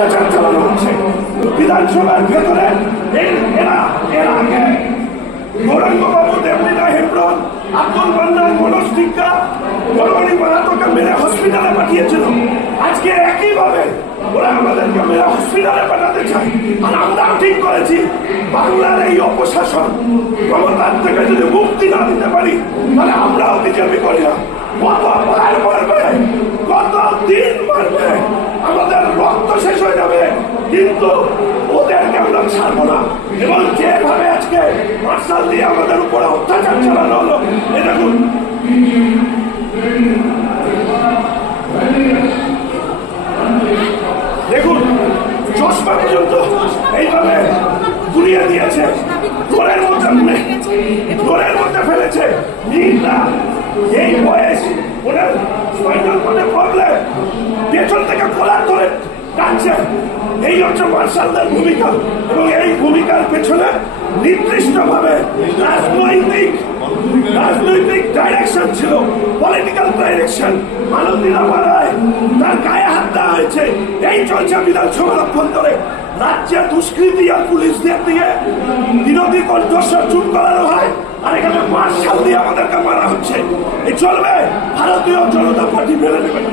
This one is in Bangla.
অত্যাচার চালানো হচ্ছে বিধানসভার ভেতরে। এর আগে গৌরাঙ্গবাবু, দেবলীনা হেমব্রম, আব্দুল মান্নান, মনোজ টিক্কা, গৌরী মাহাতোকে মেরে হসপিটালে পাঠিয়েছিল। আজকে একইভাবে ওরা আমাদেরকে মেরে হসপিটালে পাঠাতে চায়। আর আমরাও ঠিক করেছি, বাংলার এই অপশাসন ক্ষমতার থেকে যদি মুক্তি না দিতে পারি তাহলে আমরাও বিজেপি করি না। কত মার মারবে, কত দিন মারবে, আমাদের রক্ত শেষ হয়ে যাবে, কিন্তু ওদেরকে আমরা ছাড়বো না। এবং যেভাবে আজকে মার্শাল দিয়ে আমাদের উপরে অত্যাচার চালানো হলো, এ দেখুন, দেখুন চশমা পর্যন্ত এইভাবে ঘুরিয়ে দিয়েছে, ঘরের মধ্যে ফেলেছে। এই বয়স ওনার স্পাইনাল কর্ডে প্রবলেম, পেছন থেকে কলার ধরে টানছে। এই হচ্ছে মার্শালদের ভূমিকা, এবং এই ভূমিকার পেছনে নির্দিষ্টভাবে রাজনৈতিক ডাইরেকশন ছিল, পলিটিক্যাল ডাইরেকশন। আনন্দিতা পাড়ায় তার গায়ে হাত দেওয়া হয়েছে, এই চলছে বিধানসভার অভ্যন্তরে। রাজ্যে দুষ্কৃতি আর পুলিশদের দিয়ে বিরোধী কণ্ঠস্বর চুপ করানো হয়, আর এখানে মার্শাল দিয়ে আমাদেরকে মারা হচ্ছে। এই চলবে, ভারতীয় জনতা পার্টি মেনে নেবে না।